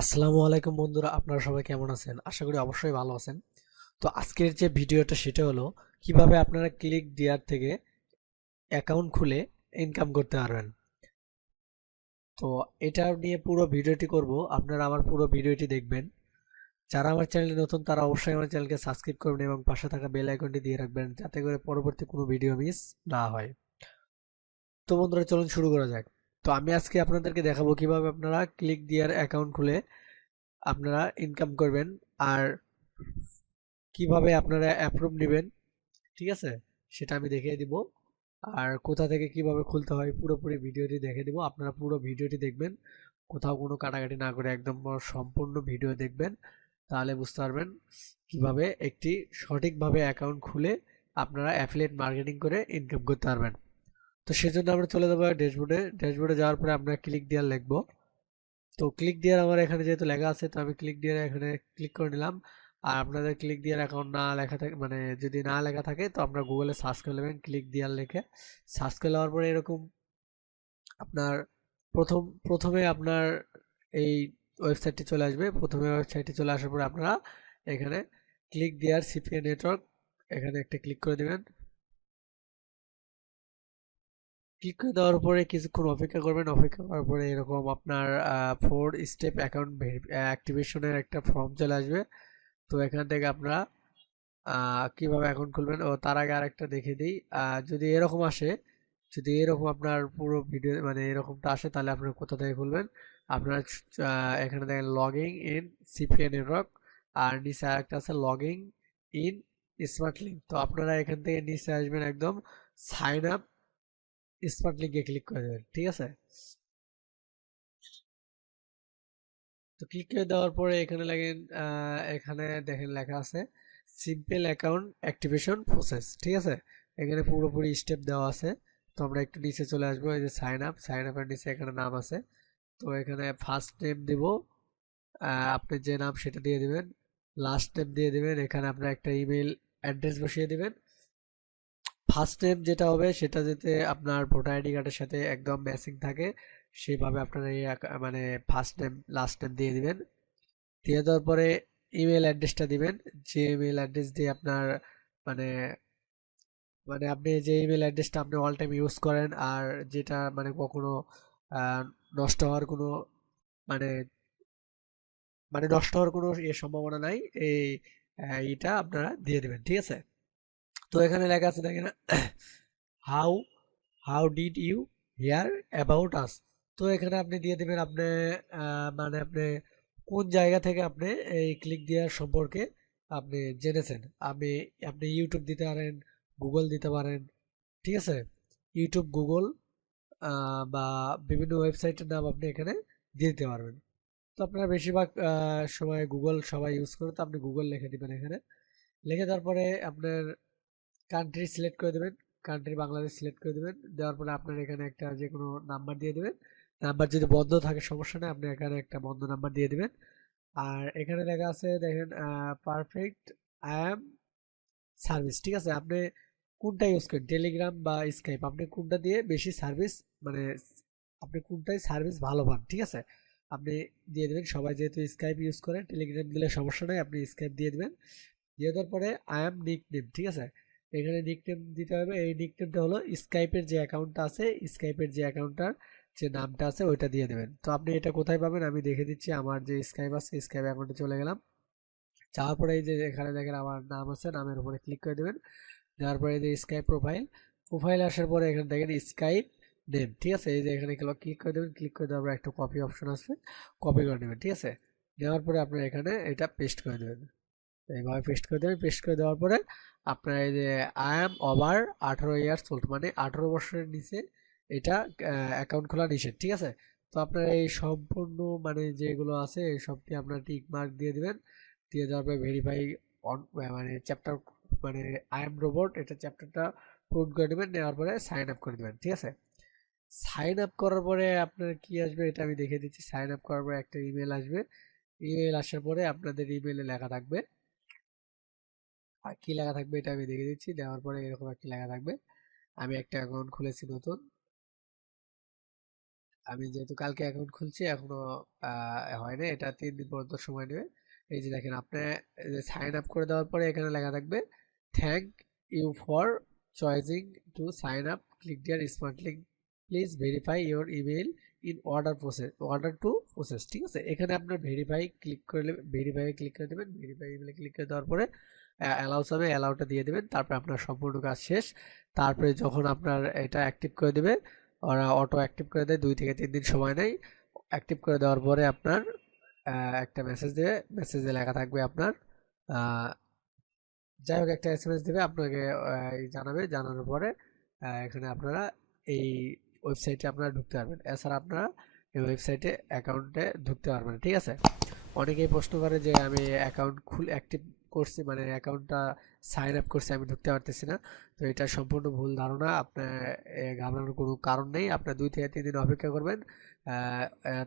আসসালামু আলাইকুম বন্ধুরা, আপনারা সবাই কেমন আছেন? আশা করি অবশ্যই ভালো আছেন। তো আজকের যে ভিডিওটা সেটা হলো কিভাবে আপনারা ক্লিক দেওয়ার থেকে অ্যাকাউন্ট খুলে ইনকাম করতে পারবেন। তো এটা নিয়ে পুরো ভিডিওটি করব, আপনারা আমার পুরো ভিডিওটি দেখবেন। যারা আমার চ্যানেলে নতুন তারা অবশ্যই আমার চ্যানেলকে সাবস্ক্রাইব করবেন এবং পাশে থাকা বেল আইকনটি দিয়ে রাখবেন যাতে করে পরবর্তী কোনো ভিডিও মিস না হয়। তো বন্ধুরা চলুন শুরু করা যাক। তো আমি আজকে আপনাদেরকে দেখাবো কিভাবে আপনারা ক্লিক দেওয়ার অ্যাকাউন্ট খুলে আপনারা ইনকাম করবেন আর কিভাবে আপনারা অ্যাপ্রুভ নেবেন, ঠিক আছে, সেটা আমি দেখিয়ে দিব। আর কোথা থেকে কিভাবে খুলতে হয় পুরোপুরি ভিডিওটি দেখে দিব। আপনারা পুরো ভিডিওটি দেখবেন, কোথাও কোনো কাটাকাটি না করে একদম সম্পূর্ণ ভিডিও দেখবেন, তাহলে বুঝতে পারবেন কিভাবে একটি সঠিকভাবে অ্যাকাউন্ট খুলে আপনারা অ্যাফিলিয়েট মার্কেটিং করে ইনকাম করতে পারবেন। তো সেজন্য আমরা চলে যাবো ড্যাশবোর্ডে যাওয়ার পরে আমরা ক্লিক দেওয়ার লিখবো। তো ক্লিক দেওয়ার আমার এখানে যেহেতু লেখা আছে তো আমি ক্লিক দিয়ে এখানে ক্লিক করে নিলাম। আর আপনাদের ক্লিক দেওয়ার অ্যাকাউন্ট না লেখা থাকে, মানে যদি না লেখা থাকে তো আপনারা গুগলে সার্চ করে নেবেন ক্লিক দেওয়ার লিখে। সার্চ করে নেওয়ার পরে এরকম আপনার প্রথমে আপনার এই ওয়েবসাইটটি চলে আসবে। প্রথমে ওয়েবসাইটটি চলে আসার পরে আপনারা এখানে ক্লিক দেওয়ার সিপিএ নেটওয়ার্ক এখানে একটা ক্লিক করে দেবেন। ক্লিক করে দেওয়ার পরে কিছুক্ষণ অপেক্ষা করবেন। অপেক্ষা করার পরে এরকম আপনার 4 স্টেপ অ্যাকাউন্ট অ্যাক্টিভেশনের একটা ফর্ম চলে আসবে। তো এখান থেকে আপনারা কিভাবে অ্যাকাউন্ট খুলবেন, ও তার আগে আরেকটা দেখিয়ে দিই। যদি এরকম আসে, যদি এরকম আপনার পুরো ভিডিও মানে এরকমটা আসে তাহলে আপনারা কোথা থেকে খুলবেন। আপনারা এখানে দেখেন লগইন ইন সিপিএ নেটওয়ার্ক, আর নিচে আরেকটা আছে লগইন ইন স্মার্ট লিঙ্ক। তো আপনারা এখান থেকে নিচে আসবেন, একদম সাইন আপ স্মার্ট লিঙ্কে ক্লিক করে দেবেন, ঠিক আছে। তো ক্লিক করে দেওয়ার পরে এখানে লাগেন, এখানে দেখেন লেখা আছে সিম্পল অ্যাকাউন্ট অ্যাক্টিভেশন প্রসেস, ঠিক আছে। এখানে পুরোপুরি স্টেপ দেওয়া আছে। তো আমরা একটু নিচে চলে আসবো, এই যে সাইন আপের নিচে এখানে নাম আছে। তো এখানে ফার্স্ট নেম দিব, আপনি যে নাম সেটা দিয়ে দিবেন। লাস্ট নেম দিয়ে দিবেন, এখানে আপনার একটা ইমেল অ্যাড্রেস বসিয়ে দিবেন। ফার্স্ট নেম যেটা হবে সেটা যাতে আপনার ভোটার আইডি কার্ডের সাথে একদম ম্যাচিং থাকে সেইভাবে আপনার এই মানে ফার্স্ট নেম লাস্ট নেম দিয়ে দিবেন। দিয়ে দেওয়ার পরে ইমেল অ্যাড্রেসটা দিবেন, যে ইমেল অ্যাড্রেস দিয়ে আপনার মানে মানে আপনি যে ইমেল অ্যাড্রেসটা আপনি অল টাইম ইউজ করেন আর যেটা মানে কখনো আহ, নষ্ট হওয়ার কোনো মানে নষ্ট হওয়ার কোনো সম্ভাবনা নাই, এই এটা আপনারা দিয়ে দিবেন, ঠিক আছে। তো এখানে লেখা আছে দেখেন, how how did you hear about us. তো এখানে আপনি দিয়ে দিবেন আপনি মানে আপনি কোন জায়গা থেকে আপনি এই ক্লিক দেওয়ার সম্পর্কে আপনি জেনেছেন। আমি আপনি ইউটিউব দিতে পারেন, গুগল দিতে পারেন, ঠিক আছে। ইউটিউব, গুগল বা বিভিন্ন ওয়েবসাইটের নাম আপনি এখানে দিয়ে দিতে পারবেন। তো আপনারা বেশিরভাগ সময় গুগল সবাই ইউজ করে, তো আপনি গুগল লিখে দিবেন এখানে। লিখে দেওয়ার পরে আপনার কান্ট্রি সিলেক্ট করে দেবেন, কান্ট্রি বাংলাদেশ সিলেক্ট করে দেবেন। দেওয়ার পরে আপনার এখানে একটা যে কোনো নাম্বার দিয়ে দেবেন। নাম্বার যদি বন্ধ থাকে সমস্যা নেই, আপনি এখানে একটা বন্ধ নাম্বার দিয়ে দিবেন। আর এখানে লেখা আছে দেখেন পারফেক্ট আই এম সার্ভিস, ঠিক আছে। আপনি কোনটা ইউজ করেন, টেলিগ্রাম বা স্কাইপ, আপনি কোনটা দিয়ে বেশি সার্ভিস মানে আপনি কোনটায় সার্ভিস ভালো পান, ঠিক আছে। আপনি দিয়ে দেবেন। সবাই যেহেতু স্কাইপ ইউজ করে, টেলিগ্রাম দিলে সমস্যা নেই, আপনি স্কাইপ দিয়ে দেবেন। দিয়ে দেওয়ার পরে আই এম নিকনেম, ঠিক আছে। এখানে নিকনেম দিতে হবে। এই নিকনেমটা হলো স্কাইপের যে অ্যাকাউন্টটা আছে, স্কাইপের যে অ্যাকাউন্টটার যে নামটা আছে ওইটা দিয়ে দেবেন। তো আপনি এটা কোথায় পাবেন আমি দেখে দিচ্ছি। আমার যে স্কাইপ আছে স্কাইপ অ্যাকাউন্টে চলে গেলাম। যাওয়ার পরে এই যে এখানে দেখেন আমার নাম আছে, নামের উপরে ক্লিক করে দেবেন। দেওয়ার পরে এই যে স্কাইপ প্রোফাইল আসার পরে এখানে দেখেন স্কাইপ নেম, ঠিক আছে। এই যে এখানে ক্লিক করে দেবেন। ক্লিক করে দেওয়ার পরে একটা কপি অপশন আছে, কপি করে নেবেন, ঠিক আছে। নেওয়ার পরে আপনার এখানে এটা পেস্ট করে দেবেন। এইভাবে পেস্ট করে দেবেন। পেস্ট করে দেওয়ার পরে আপনার এই যে I am over 18 years old, মানে 18 বছরের নিচে এটা অ্যাকাউন্ট খোলা নিষেধ, ঠিক আছে। তো আপনার এই সম্পূর্ণ মানে যেগুলো আছে এই সবটি আপনার টিক মার্ক দিয়ে দিবেন। দিয়ে দেওয়ার পরে ভেরিফাই অন মানে চ্যাপ্টার মানে আই এম রোবট এটা চ্যাপ্টারটা পূরণ করে দেবেন। নেওয়ার পরে সাইন আপ করে দেবেন, ঠিক আছে। সাইন আপ করার পরে আপনার কি আসবে এটা আমি দেখে দিচ্ছি। সাইন আপ করার পরে একটা ইমেল আসবে। ইমেল আসার পরে আপনাদের ইমেলে লেখা থাকবে, আর কি লেখা থাকবে এটা আমি দেখে দিচ্ছি। দেওয়ার পরে এরকম একটা লেখা থাকবে। আমি একটা অ্যাকাউন্ট খুলেছি নতুন, আমি যেহেতু কালকে অ্যাকাউন্ট খুলছি এখনো হয় না, এটা 3 দিন পর্যন্ত সময় নেবে। এই যে দেখেন আপনি সাইন আপ করে দেওয়ার পরে এখানে লেখা থাকবে thank you for choosing to sign up ClickDeer smart link, please verify your email in order to process. ঠিক আছে, এখানে আপনার ভেরিফাই ক্লিক করে দেবেন, ভেরিফাই ইমেলে ক্লিক করে দেওয়ার পরে অ্যালাউস হবে, অ্যালাউটা দিয়ে দেবেন, তারপরে আপনার সম্পূর্ণ কাজ শেষ। তারপরে যখন আপনার এটা অ্যাক্টিভ করে দেবে, ওরা অটো অ্যাক্টিভ করে দেয়, 2 থেকে 3 দিন সময় নেয়। অ্যাক্টিভ করে দেওয়ার পরে আপনার একটা মেসেজ দেবে, মেসেজে লেখা থাকবে আপনার যাই হোক একটা এসএমএস দেবে আপনাকে, জানাবে, জানানোর পরে এখানে আপনারা এই ওয়েবসাইটে আপনারা ঢুকতে পারবেন। এছাড়া আপনারা এই ওয়েবসাইটে অ্যাকাউন্টে ঢুকতে পারবেন। ঠিক আছে, অনেকেই প্রশ্ন করে যে আমি অ্যাকাউন্ট অ্যাক্টিভ করছি, মানে অ্যাকাউন্টটা সাইন আপ করছি, আমি ঢুকতে পারতেছি না। তো এটা সম্পূর্ণ ভুল ধারণা, আপনার ঘাবড়ানোর কোনো কারণ নেই। আপনার 2 থেকে 3 দিন অপেক্ষা করবেন,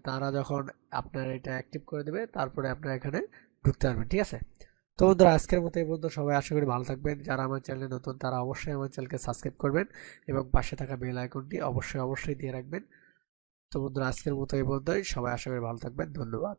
তারা যখন আপনার এটা অ্যাক্টিভ করে দেবে তারপরে আপনার এখানে ঢুকতে পারবেন। ঠিক আছে, তো বন্ধুরা আজকের মতো এই পর্যন্ত। সবাই আশা করি ভালো থাকবেন। যারা আমার চ্যানেলে নতুন তারা অবশ্যই আমার চ্যানেলকে সাবস্ক্রাইব করবেন এবং পাশে থাকা বেল আইকনটি অবশ্যই দিয়ে রাখবেন। তো বন্ধুরা আজকের মতো এই পর্যন্তই। সবাই আশা করি ভালো থাকবেন। ধন্যবাদ।